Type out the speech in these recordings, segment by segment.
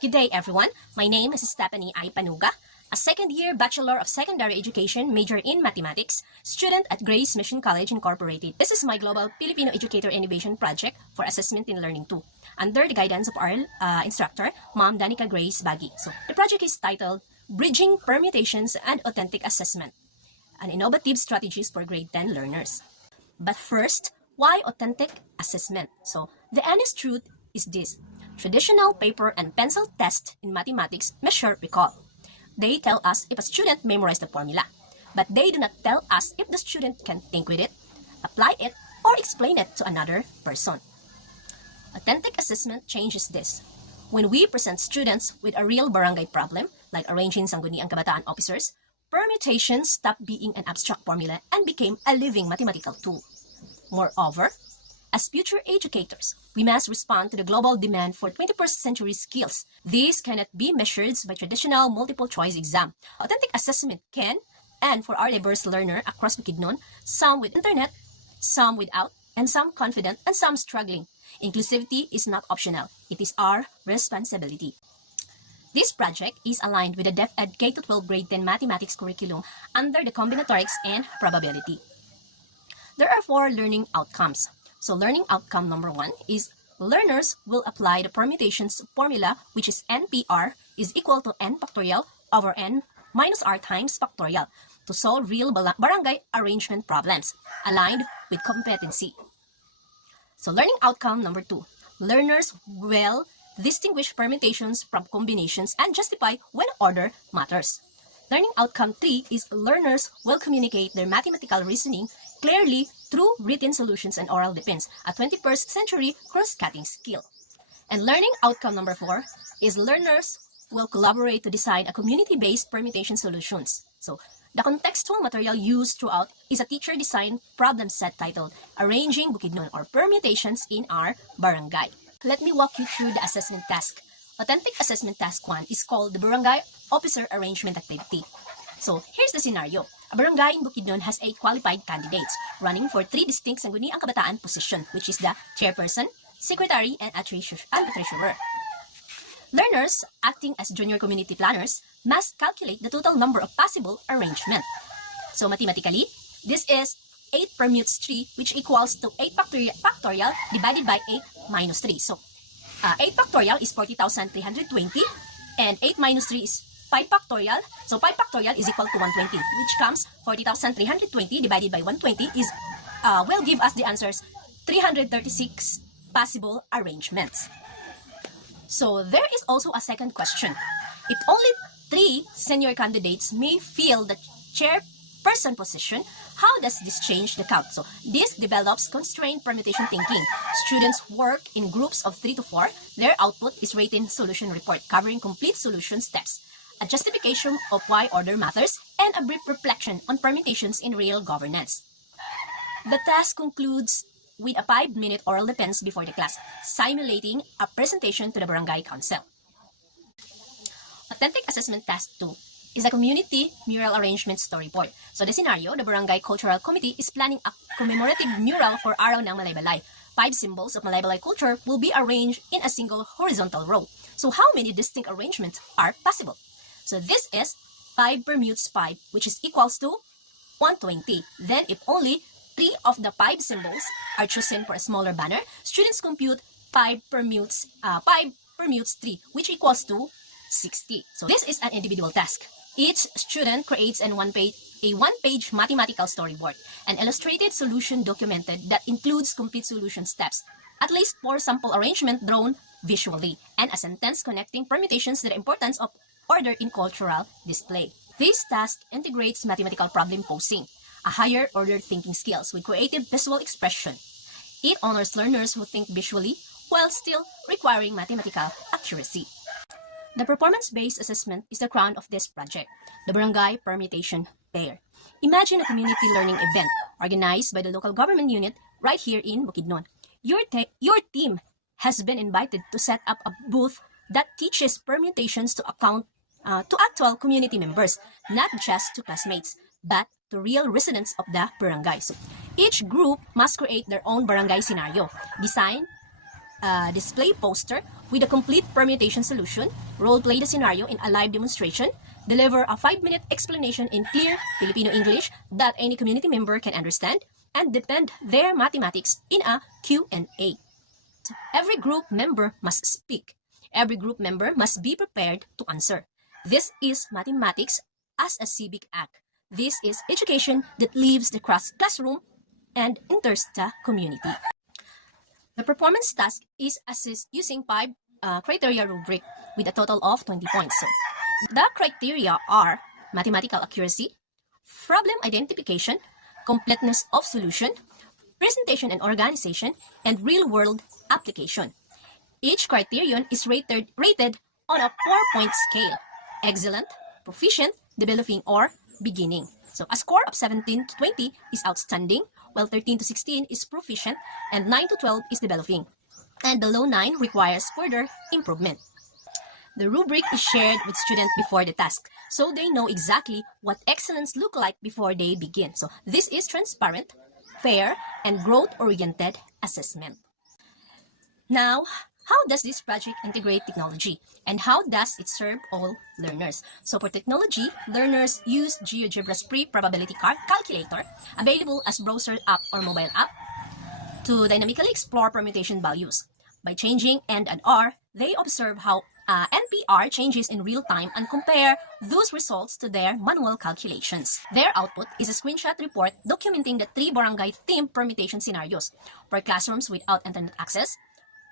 Good day, everyone. My name is Stephanie I. Panuga, a second-year Bachelor of Secondary Education major in Mathematics, student at Grace Mission College Incorporated. This is my Global Filipino Educator Innovation Project for Assessment in Learning 2, under the guidance of our instructor, Ma'am Danica Grace Bagi. So, the project is titled Bridging Permutations and Authentic Assessment, an innovative strategies for grade 10 learners. But first, why authentic assessment? So, the honest truth is this. Traditional paper and pencil tests in mathematics measure recall. They tell us if a student memorized the formula, but they do not tell us if the student can think with it, apply it, or explain it to another person. Authentic assessment changes this. When we present students with a real barangay problem, like arranging Sangguniang Kabataan officers, permutations stopped being an abstract formula and became a living mathematical tool. Moreover, as future educators, we must respond to the global demand for 21st century skills. These cannot be measured by traditional multiple choice exam. Authentic assessment can, and for our diverse learner across Bukidnon, some with internet, some without, and some confident, and some struggling. Inclusivity is not optional. It is our responsibility. This project is aligned with the DepEd K-12 Grade 10 Mathematics curriculum under the combinatorics and probability. There are 4 learning outcomes. So learning outcome number 1 is learners will apply the permutations formula, which is NPR is equal to n factorial over n minus r times factorial to solve real barangay arrangement problems aligned with competency. So learning outcome number 2, learners will distinguish permutations from combinations and justify when order matters. Learning outcome 3 is learners will communicate their mathematical reasoning clearly through written solutions and oral defense, a 21st century cross-cutting skill. And learning outcome number 4 is learners will collaborate to design a community-based permutation solutions. So the contextual material used throughout is a teacher-designed problem set titled Arranging Bukidnon or Permutations in Our Barangay. Let me walk you through the assessment task. Authentic assessment task 1 is called the Barangay Officer Arrangement Activity. So here's the scenario. A barangay in Bukidnon has 8 qualified candidates running for 3 distinct Sangguniang Kabataan position, which is the chairperson, secretary, and a treasurer. Learners, acting as junior community planners, must calculate the total number of possible arrangements. So mathematically, this is 8 permutes 3, which equals to 8 factorial divided by 8 minus 3. So 8 factorial is 40,320, and 8 minus 3 is 5 factorial. So 5 factorial is equal to 120, which comes 40,320 divided by 120 is will give us the answers 336 possible arrangements. So there is also a second question. If only 3 senior candidates may fill the chairperson position, how does this change the count? So this develops constrained permutation thinking. Students work in groups of 3 to 4. Their output is written solution report covering complete solution steps, a justification of why order matters, and a brief reflection on permutations in real governance. The task concludes with a 5-minute oral defense before the class, simulating a presentation to the barangay council. Authentic assessment task 2 is a community mural arrangement storyboard. So the scenario, the Barangay Cultural Committee is planning a commemorative mural for Araw ng Malaybalay. 5 symbols of Malaybalay culture will be arranged in a single horizontal row. So how many distinct arrangements are possible? So this is 5 permutes 5, which is equals to 120. Then if only 3 of the 5 symbols are chosen for a smaller banner, students compute 5 permutes 3, which equals to 60. So this is an individual task. Each student creates a one-page mathematical storyboard, an illustrated solution documented that includes complete solution steps, at least 4 sample arrangements drawn visually, and a sentence connecting permutations to the importance of order in cultural display. This task integrates mathematical problem posing, a higher order thinking skills with creative visual expression. It honors learners who think visually while still requiring mathematical accuracy. The performance-based assessment is the crown of this project, the Barangay Permutation Fair. Imagine a community learning event organized by the local government unit right here in Bukidnon. Your team has been invited to set up a booth that teaches permutations to actual community members, not just to classmates, but to real residents of the barangay. So each group must create their own barangay scenario, design display poster with a complete permutation solution, role-play the scenario in a live demonstration, deliver a 5-minute explanation in clear Filipino English that any community member can understand, and defend their mathematics in a Q&A. Every group member must speak. Every group member must be prepared to answer. This is mathematics as a civic act. This is education that leaves the classroom and enters the community. The performance task is assessed using 5 criteria rubric with a total of 20 points. So, the criteria are mathematical accuracy, problem identification, completeness of solution, presentation and organization, and real-world application. Each criterion is rated on a 4-point scale: excellent, proficient, developing, or beginning. So a score of 17 to 20 is outstanding, while 13 to 16 is proficient, and 9 to 12 is developing. And below 9 requires further improvement. The rubric is shared with students before the task, so they know exactly what excellence look like before they begin. So this is transparent, fair, and growth-oriented assessment. Now, how does this project integrate technology, and how does it serve all learners? So for technology, learners use GeoGebra's pre-probability calculator, available as browser app or mobile app, to dynamically explore permutation values. By changing N and R, they observe how NPR changes in real time and compare those results to their manual calculations. Their output is a screenshot report documenting the 3 barangay-themed permutation scenarios. For classrooms without internet access,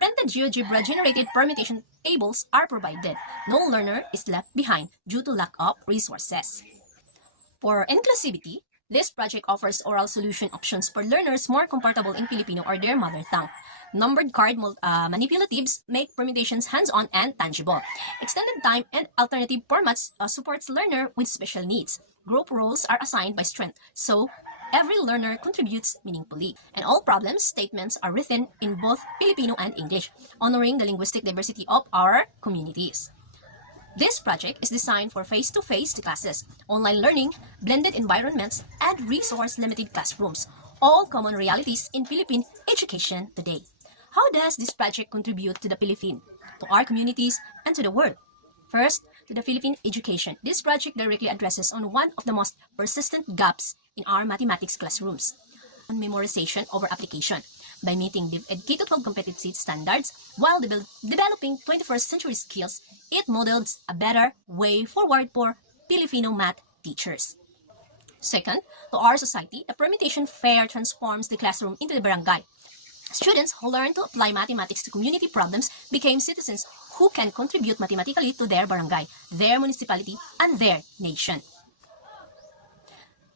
printed GeoGebra-generated permutation tables are provided. No learner is left behind due to lack of resources. For inclusivity, this project offers oral solution options for learners more comfortable in Filipino or their mother tongue. Numbered card manipulatives make permutations hands-on and tangible. Extended time and alternative formats supports learner with special needs. Group roles are assigned by strength, so every learner contributes meaningfully. And all problem statements are written in both Filipino and English, honoring the linguistic diversity of our communities. This project is designed for face-to-face classes, online learning, blended environments, and resource-limited classrooms, all common realities in Philippine education today. How does this project contribute to the Philippines, to our communities, and to the world? First, to the Philippine education. This project directly addresses on one of the most persistent gaps in our mathematics classrooms, on memorization over application. By meeting the K-12 competency standards while developing 21st century skills, it models a better way forward for Filipino math teachers. Second, to our society, the permutation fair transforms the classroom into the barangay. Students who learn to apply mathematics to community problems became citizens who can contribute mathematically to their barangay, their municipality, and their nation.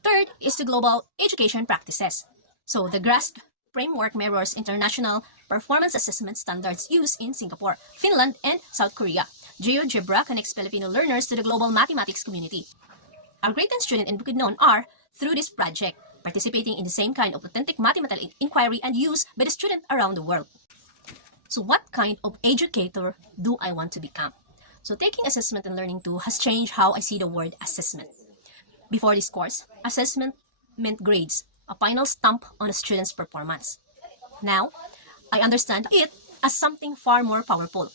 Third is the global education practices. So the GRASP framework mirrors international performance assessment standards used in Singapore, Finland, and South Korea. GeoGebra connects Filipino learners to the global mathematics community. Our greatest students in Bukidnon are, through this project, participating in the same kind of authentic mathematical inquiry and use by the students around the world. So what kind of educator do I want to become? So taking assessment and learning too has changed how I see the word assessment. Before this course, assessment meant grades, a final stamp on a student's performance. Now, I understand it as something far more powerful.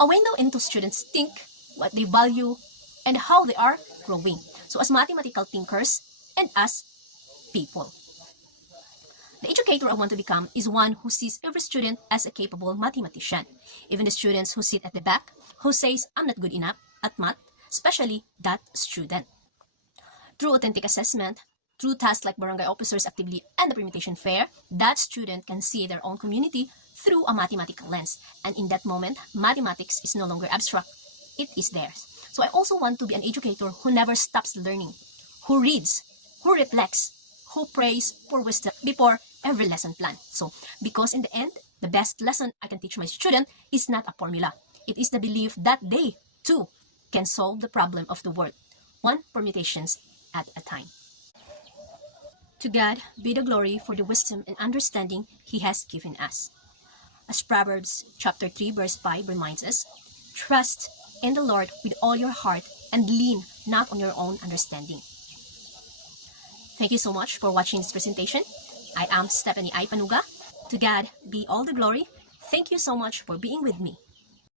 A window into students' think, what they value, and how they are growing. So as mathematical thinkers and as people. The educator I want to become is one who sees every student as a capable mathematician. Even the students who sit at the back, who says, I'm not good enough at math, especially that student. Through authentic assessment, through tasks like barangay officers actively and the permutation fair, that student can see their own community through a mathematical lens. And in that moment, mathematics is no longer abstract, it is theirs. So I also want to be an educator who never stops learning, who reads, who reflects, who prays for wisdom before every lesson plan. So, because in the end, the best lesson I can teach my student is not a formula. It is the belief that they, too, can solve the problem of the world, one permutations at a time. To God be the glory for the wisdom and understanding He has given us. As Proverbs chapter 3 verse 5 reminds us, trust in the Lord with all your heart and lean not on your own understanding. Thank you so much for watching this presentation. I am Stephanie I. Panuga. To God be all the glory. Thank you so much for being with me.